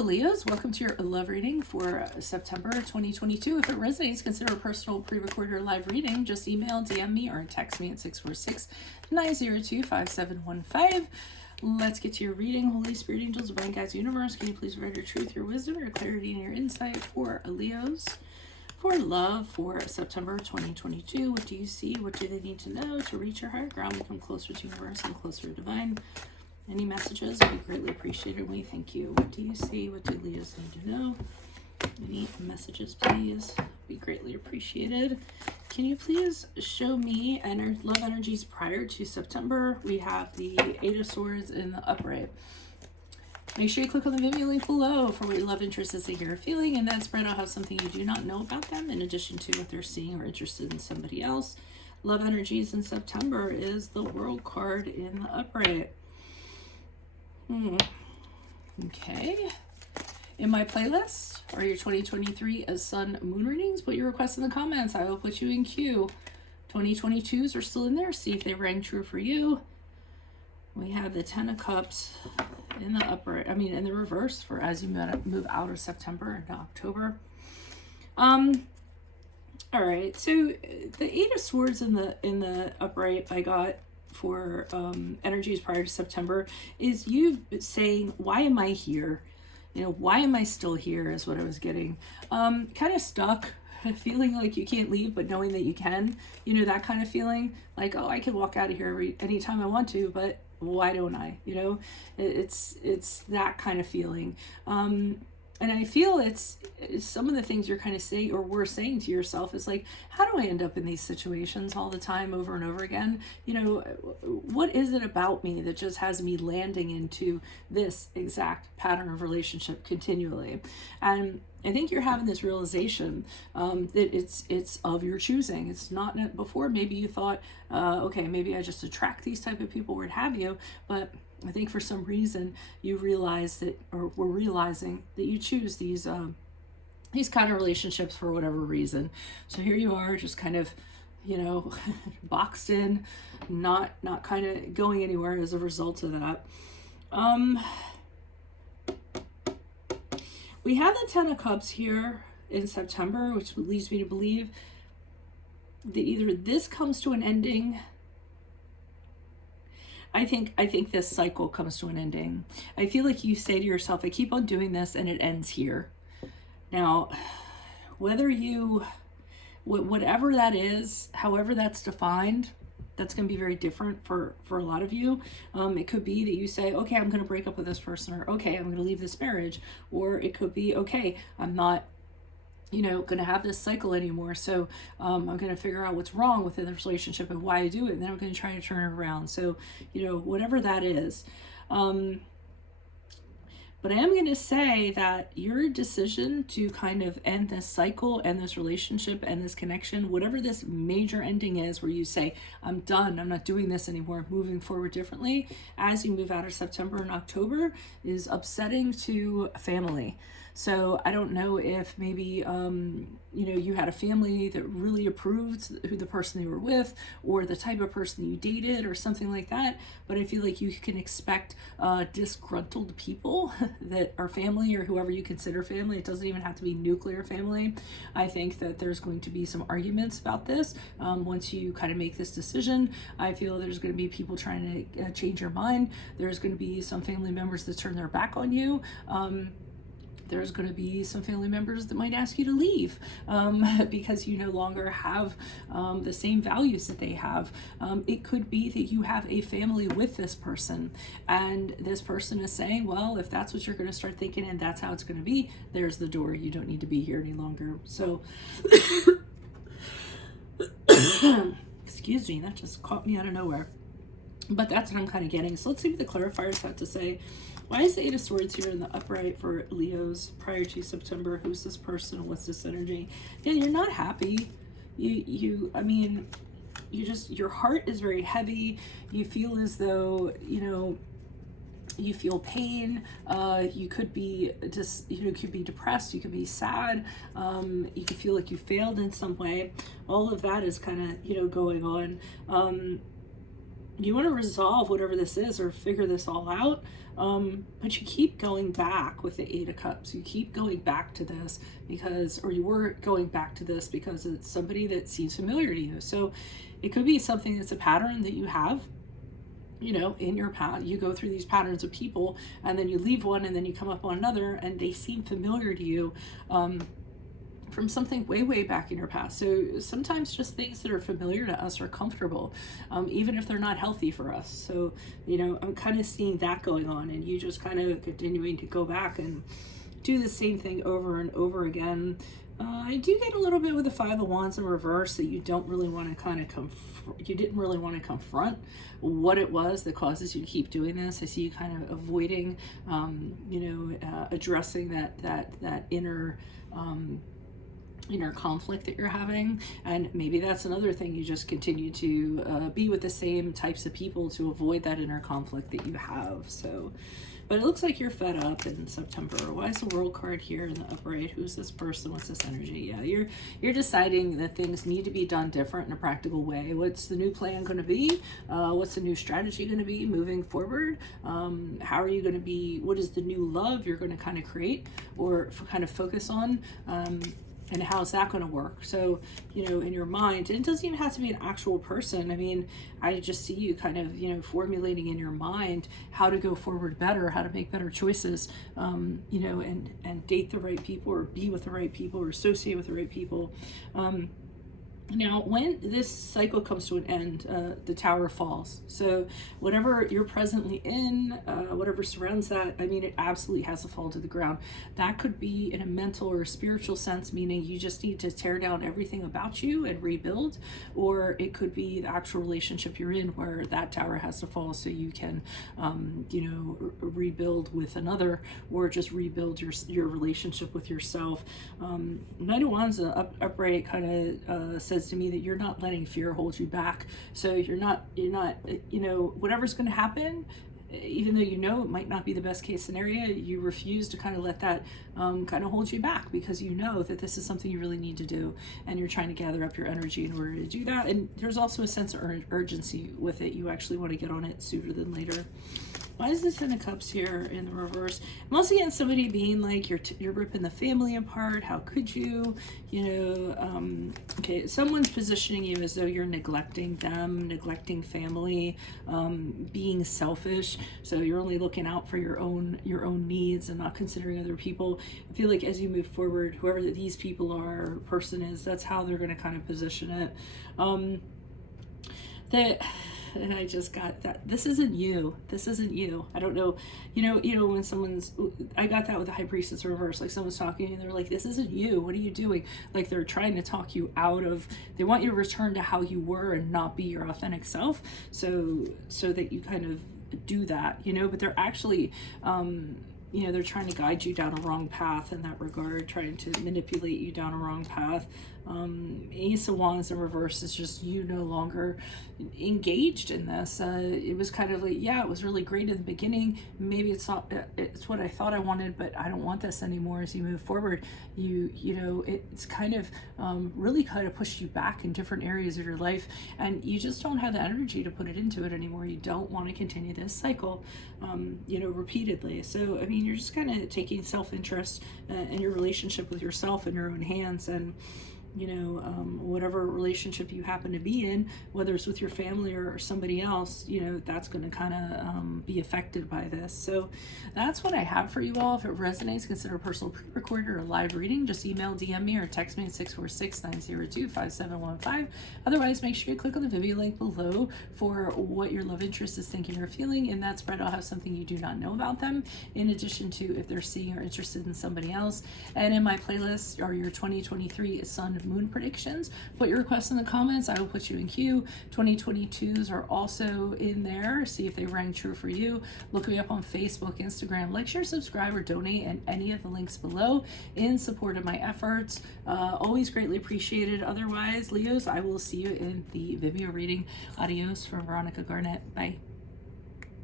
Hello, Leos. Welcome to your love reading for September 2022. If it resonates, consider a personal pre-recorded or live reading. Just email, DM me, or text me at 646-902-5715. Let's get to your reading. Holy Spirit, angels, divine guides, universe, can you please provide your truth, your wisdom, your clarity, and your insight for Leos? For love for September 2022, what do you see? What do they need to know to reach your higher ground, become closer to universe and closer to divine? Any messages would be greatly appreciated. We thank you. What do you see? What do Leos need to know? Any messages, please? Be greatly appreciated. Can you please show me love energies prior to September? We have the Eight of Swords in the upright. Make sure you click on the Venmo link below for what your love interest is, they hear, feeling, and that spread out have something you do not know about them in addition to what they're seeing or interested in somebody else. Love energies in September is the World card in the upright. Okay. In my playlist are your 2023 as Sun Moon readings. Put your requests in the comments. I will put you in queue. 2022s are still in there. See if they rang true for you. We have the Ten of Cups in the upright. In the reverse for as you move out of September into October. All right. So the Eight of Swords in the upright I got for energies prior to September is you saying, why am I here? Why am I still here is what I was getting. Kind of stuck, feeling like you can't leave, but knowing that you can, that kind of feeling like, oh, I can walk out of here anytime I want to, but why don't I? It's that kind of feeling. And I feel it's some of the things you're kind of saying or were saying to yourself is like, how do I end up in these situations all the time over and over again? What is it about me that just has me landing into this exact pattern of relationship continually? And I think you're having this realization that it's of your choosing. It's not before. Maybe you thought, okay, maybe I just attract these type of people, what have you, but I think for some reason you realize that, or were realizing that you choose these kind of relationships for whatever reason. So here you are, just kind of, boxed in, not kind of going anywhere as a result of that. We have the Ten of Cups here in September, which leads me to believe that either this comes to an ending. I think this cycle comes to an ending. I feel like you say to yourself, I keep on doing this and it ends here. Now, whatever that is, however that's defined, that's going to be very different for a lot of you. It could be that you say, okay, I'm going to break up with this person, or okay, I'm going to leave this marriage, or it could be, okay, I'm not going to have this cycle anymore. So I'm going to figure out what's wrong within the relationship and why I do it. And then I'm going to try to turn it around. So, whatever that is. But I am going to say that your decision to kind of end this cycle and this relationship and this connection, whatever this major ending is, where you say, I'm done, I'm not doing this anymore, moving forward differently, as you move out of September and October, is upsetting to family. So I don't know if maybe, you had a family that really approved who the person they were with, or the type of person you dated, or something like that. But I feel like you can expect disgruntled people that are family, or whoever you consider family. It doesn't even have to be nuclear family. I think that there's going to be some arguments about this once you kind of make this decision. I feel there's going to be people trying to change your mind. There's going to be some family members that turn their back on you. There's going to be some family members that might ask you to leave because you no longer have the same values that they have. It could be that you have a family with this person, and this person is saying, well, if that's what you're going to start thinking and that's how it's going to be, there's the door. You don't need to be here any longer. So, excuse me, that just caught me out of nowhere. But that's what I'm kind of getting. So let's see what the clarifiers have to say. Why is the Eight of Swords here in the upright for Leos prior to September? Who's this person? What's this energy? Yeah, you're not happy. Your heart is very heavy. You feel as though, you feel pain. You could be could be depressed. You could be sad. You could feel like you failed in some way. All of that is kind of, going on. you want to resolve whatever this is or figure this all out, but you keep going back with the Eight of Cups. You keep going back to this or you were going back to this because it's somebody that seems familiar to you. So it could be something that's a pattern that you have, in your path. You go through these patterns of people, and then you leave one, and then you come up on another, and they seem familiar to you, from something way, way back in your past. So sometimes just things that are familiar to us are comfortable, even if they're not healthy for us. So, I'm kind of seeing that going on, and you just kind of continuing to go back and do the same thing over and over again. I do get a little bit with the Five of Wands in reverse that you don't really want to kind of you didn't really want to confront what it was that causes you to keep doing this. I see you kind of avoiding, addressing that inner conflict that you're having. And maybe that's another thing, you just continue to be with the same types of people to avoid that inner conflict that you have. So, but it looks like you're fed up in September. Why is the World card here in the upright? Who's this person? What's this energy? Yeah, you're deciding that things need to be done different in a practical way. What's the new plan going to be? What's the new strategy going to be moving forward? How are you going to be? What is the new love you're going to kind of create or kind of focus on? And how's that going to work? So, in your mind, it doesn't even have to be an actual person. I mean, I just see you kind of, formulating in your mind how to go forward better, how to make better choices, and date the right people or be with the right people or associate with the right people. Now, when this cycle comes to an end, the tower falls. So whatever you're presently in, whatever surrounds that, I mean, it absolutely has to fall to the ground. That could be in a mental or spiritual sense, meaning you just need to tear down everything about you and rebuild, or it could be the actual relationship you're in where that tower has to fall so you can, rebuild with another, or just rebuild your relationship with yourself. Knight of Wands upright kind of says to me that you're not letting fear hold you back. So you're not, whatever's going to happen, even though it might not be the best case scenario, you refuse to kind of let that kind of hold you back, because you know that this is something you really need to do, and you're trying to gather up your energy in order to do that. And there's also a sense of urgency with it. You actually want to get on it sooner than later. Why is the Ten of Cups here in the reverse? I'm also getting somebody being like, you're ripping the family apart. How could you? Okay, someone's positioning you as though you're neglecting them, neglecting family, being selfish. So you're only looking out for your own needs and not considering other people. I feel like as you move forward, whoever these people are, or person is, that's how they're going to kind of position it. And I just got that. This isn't you. This isn't you. I don't know. When I got that with the High Priestess reverse, like someone's talking and they're like, this isn't you. What are you doing? Like they're trying to talk you out of, they want you to return to how you were and not be your authentic self. So that you kind of do that, but they're actually, they're trying to guide you down a wrong path in that regard, trying to manipulate you down a wrong path. Ace of Wands in reverse is just you no longer engaged in this. It was kind of like, yeah, it was really great in the beginning. Maybe it's not, it's what I thought I wanted, but I don't want this anymore. As you move forward, it's kind of really kind of pushed you back in different areas of your life, and you just don't have the energy to put it into it anymore. You don't want to continue this cycle, repeatedly. So, I mean, you're just kind of taking self-interest in your relationship with yourself in your own hands, and whatever relationship you happen to be in, whether it's with your family or somebody else, that's going to kind of be affected by this. So that's what I have for you all. If it resonates, consider a personal pre-recorded or a live reading. Just email, DM me, or text me at 646-902-5715. Otherwise, make sure you click on the video link below for what your love interest is thinking or feeling. In that spread, I'll have something you do not know about them, in addition to if they're seeing or interested in somebody else. And in my playlist are your 2023 Sun Moon predictions. Put your requests in the comments. I will put you in queue. 2022s are also in there. See if they rang true for you. Look me up on Facebook, Instagram. Like, share, subscribe, or donate in any of the links below in support of my efforts. Always greatly appreciated. Otherwise, Leos, I will see you in the Vimeo reading. Adios from Veronica Garnet. Bye.